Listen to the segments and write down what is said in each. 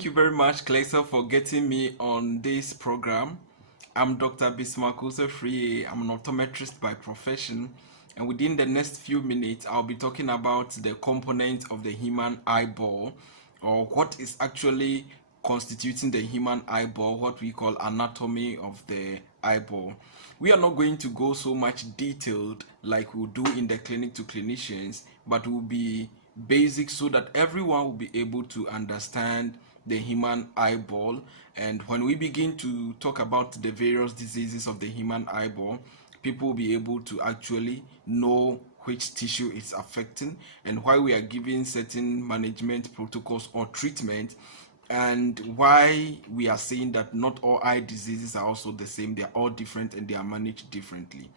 Thank you very much, Clexcel, for getting me on this program. I'm Dr. Bismark Owusu-Afriyie. I'm an optometrist by profession, and within the next few minutes, I'll be talking about the components of the human eyeball, or what is actually constituting the human eyeball, what we call anatomy of the eyeball. We are not going to go so much detailed like we'll do in the clinic to clinicians, but we'll be basic so that everyone will be able to understand the human eyeball. And when we begin to talk about the various diseases of the human eyeball, people will be able to actually know which tissue is affecting and why we are giving certain management protocols or treatment, and why we are saying that not all eye diseases are also the same. They are all different and they are managed differently.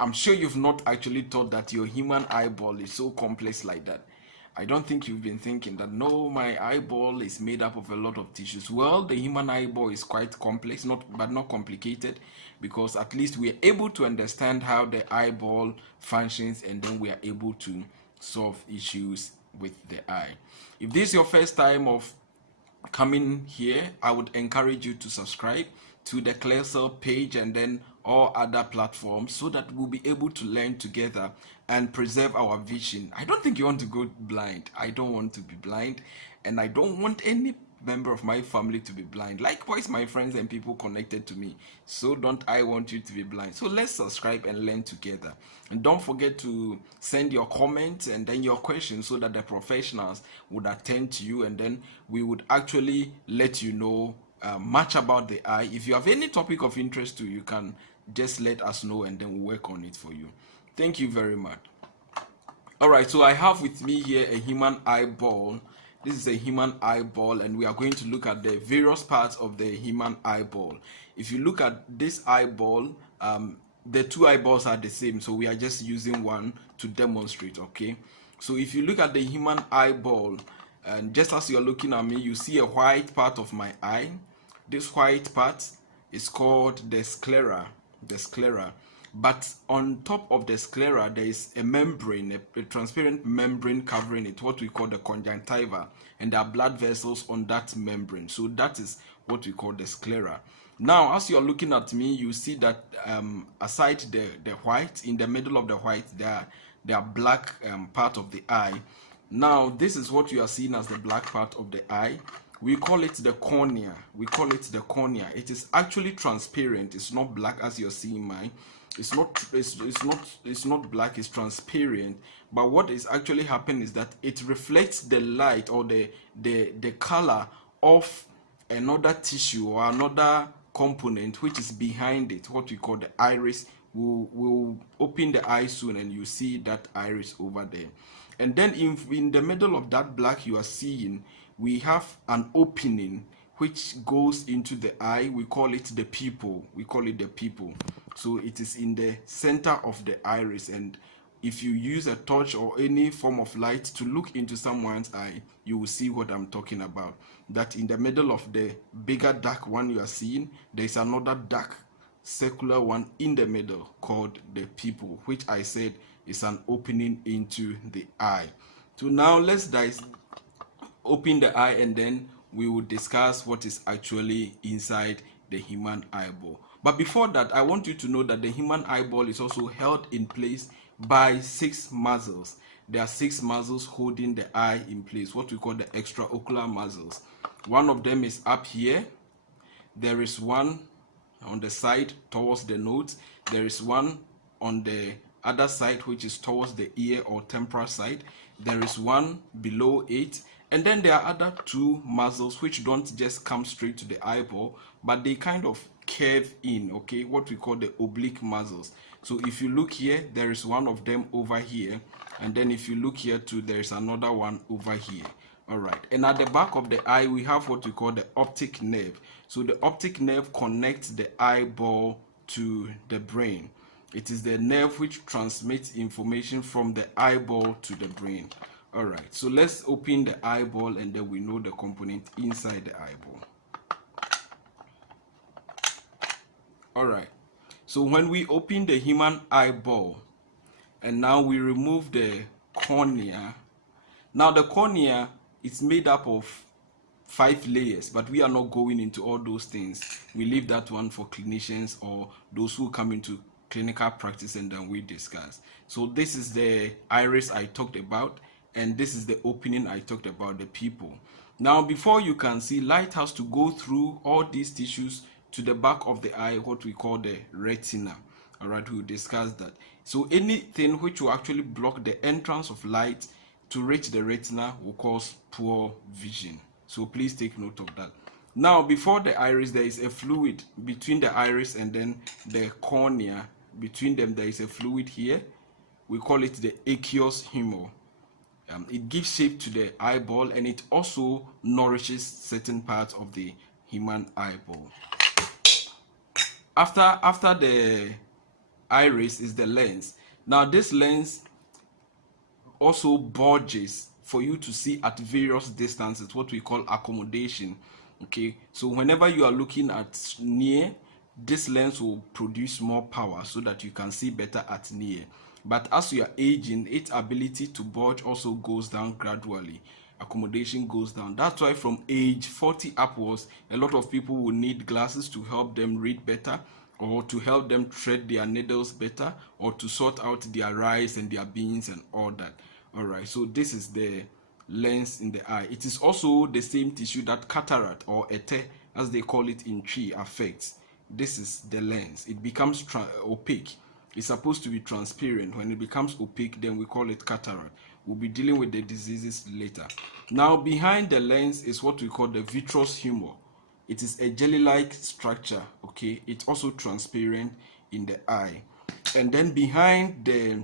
I'm sure you've not actually thought that your human eyeball is so complex like that. I don't think you've been thinking that, no, my eyeball is made up of a lot of tissues. Well, the human eyeball is quite complex, but not complicated, because at least we are able to understand how the eyeball functions, and then we are able to solve issues with the eye. If this is your first time of coming here, I would encourage you to subscribe to the Clexcel page and then all other platforms, so that we'll be able to learn together and preserve our vision. I don't think you want to go blind. I don't want to be blind, and I don't want any member of my family to be blind. Likewise, my friends and people connected to me. So don't I want you to be blind. So let's subscribe and learn together. And don't forget to send your comments and then your questions, so that the professionals would attend to you, and then we would actually let you know much about the eye. If you have any topic of interest to you, can just let us know, and then we'll work on it for you. Thank you very much. All right, so I have with me here a human eyeball. This is a human eyeball, and we are going to look at the various parts of the human eyeball. If you look at this eyeball, the two eyeballs are the same, so we are just using one to demonstrate. Okay, so if you look at the human eyeball, and just as you're looking at me, you see a white part of my eye. This white part is called the sclera. But on top of the sclera, there is a membrane, a transparent membrane covering it, what we call the conjunctiva, and there are blood vessels on that membrane. So that is what we call the sclera. Now, as you're looking at me, you see that aside the white, in the middle of the white, there are black part of the eye. Now, this is what you are seeing as the black part of the eye. We call it the cornea. It is actually transparent. It's not black as you're seeing mine. It's not black. It's transparent. But what is actually happening is that it reflects the light, or the color of another tissue or another component which is behind it. What we call the iris. We'll open the eye soon, and you see that iris over there. And then in the middle of that black you are seeing, we have an opening which goes into the eye. We call it the pupil. So it is in the center of the iris, and if you use a torch or any form of light to look into someone's eye, you will see what I'm talking about. That in the middle of the bigger dark one you are seeing, there is another dark circular one in the middle called the pupil, which I said is an opening into the eye. So now let's open the eye, and then we will discuss what is actually inside the human eyeball. But before that, I want you to know that the human eyeball is also held in place by 6 muscles. There are 6 muscles holding the eye in place, what we call the extraocular muscles. One of them is up here. There is one on the side towards the nose. There is one on the other side, which is towards the ear or temporal side. There is one below it, and then there are other 2 muscles which don't just come straight to the eyeball, but they kind of curve in, okay, what we call the oblique muscles. So if you look here, there is one of them over here, and then if you look here too, there is another one over here. All right, and at the back of the eye we have what we call the optic nerve. So the optic nerve connects the eyeball to the brain. It is the nerve which transmits information from the eyeball to the brain. All right, so let's open the eyeball, and then we know the component inside the eyeball. All right, so when we open the human eyeball, and now we remove the cornea. Now the cornea is made up of 5 layers, but we are not going into all those things. We leave that one for clinicians or those who come into clinical practice, and then we discuss. So this is the iris I talked about, and this is the opening I talked about, the pupil. Now, before you can see, light has to go through all these tissues to the back of the eye, what we call the retina. All right, we'll discuss that. So anything which will actually block the entrance of light to reach the retina will cause poor vision. So please take note of that. Now, before the iris, there is a fluid between the iris and then the cornea. Between them, there is a fluid here. We call it the aqueous humor. It gives shape to the eyeball, and it also nourishes certain parts of the human eyeball. After the iris is the lens. Now, this lens also bulges for you to see at various distances, what we call accommodation. Okay, so whenever you are looking at near, this lens will produce more power so that you can see better at near. But as you are aging, its ability to bulge also goes down gradually. Accommodation goes down. That's why from age 40 upwards, a lot of people will need glasses to help them read better, or to help them thread their needles better, or to sort out their eyes and their beans and all that. All right, so this is the lens in the eye. It is also the same tissue that cataract, or ete as they call it in tree, affects. This is the lens. It becomes opaque. It's supposed to be transparent. When it becomes opaque, then we call it cataract. We'll be dealing with the diseases later. Now, behind the lens is what we call the vitreous humor. It is a jelly-like structure. Okay, it's also transparent in the eye. And then behind the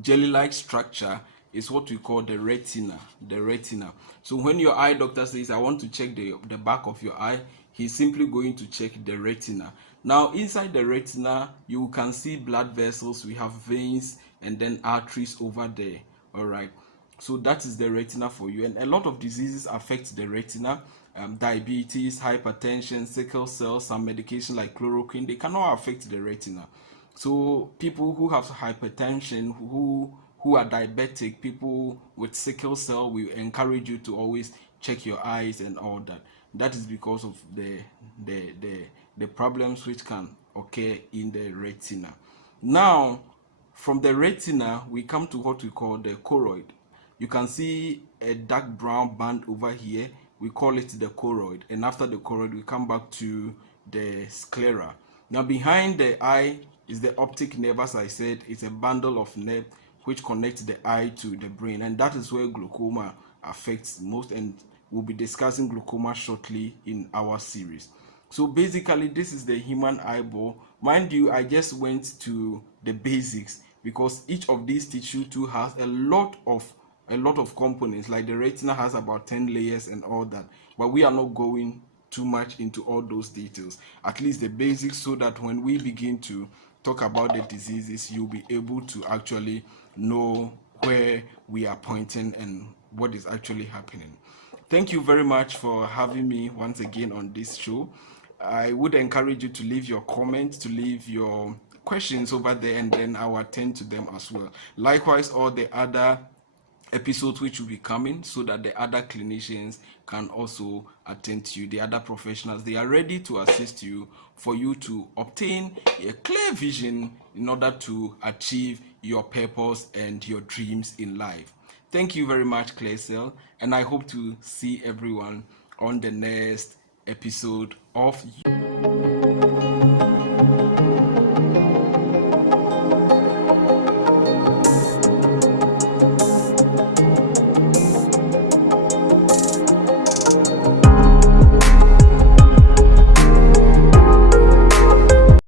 jelly-like structure is what we call the retina. The retina. So when your eye doctor says, I want to check the back of your eye, he's simply going to check the retina. Now, inside the retina, you can see blood vessels. We have veins and then arteries over there. All right, so that is the retina for you. And a lot of diseases affect the retina. Diabetes, hypertension, sickle cell, some medication like chloroquine, they cannot affect the retina. So people who have hypertension, who are diabetic, people with sickle cell, we encourage you to always check your eyes and all that. That is because of the problems which can occur in the retina. Now, from the retina, we come to what we call the choroid. You can see a dark brown band over here. We call it the choroid. And after the choroid, we come back to the sclera. Now, behind the eye is the optic nerve. As I said, it's a bundle of nerve which connects the eye to the brain. And that is where glaucoma affects most. And we'll be discussing glaucoma shortly in our series. So basically, this is the human eyeball. Mind you, I just went to the basics because each of these tissue too has a lot of components. Like the retina has about 10 layers and all that. But we are not going too much into all those details. At least the basics, so that when we begin to talk about the diseases, you'll be able to actually know where we are pointing and what is actually happening. Thank you very much for having me once again on this show. I would encourage you to leave your comments, to leave your questions over there, and then I will attend to them as well. Likewise, all the other episodes which will be coming, so that the other clinicians can also attend to you. The other professionals, they are ready to assist you for you to obtain a clear vision in order to achieve your purpose and your dreams in life. Thank you very much, Clexcel, and I hope to see everyone on the next episode of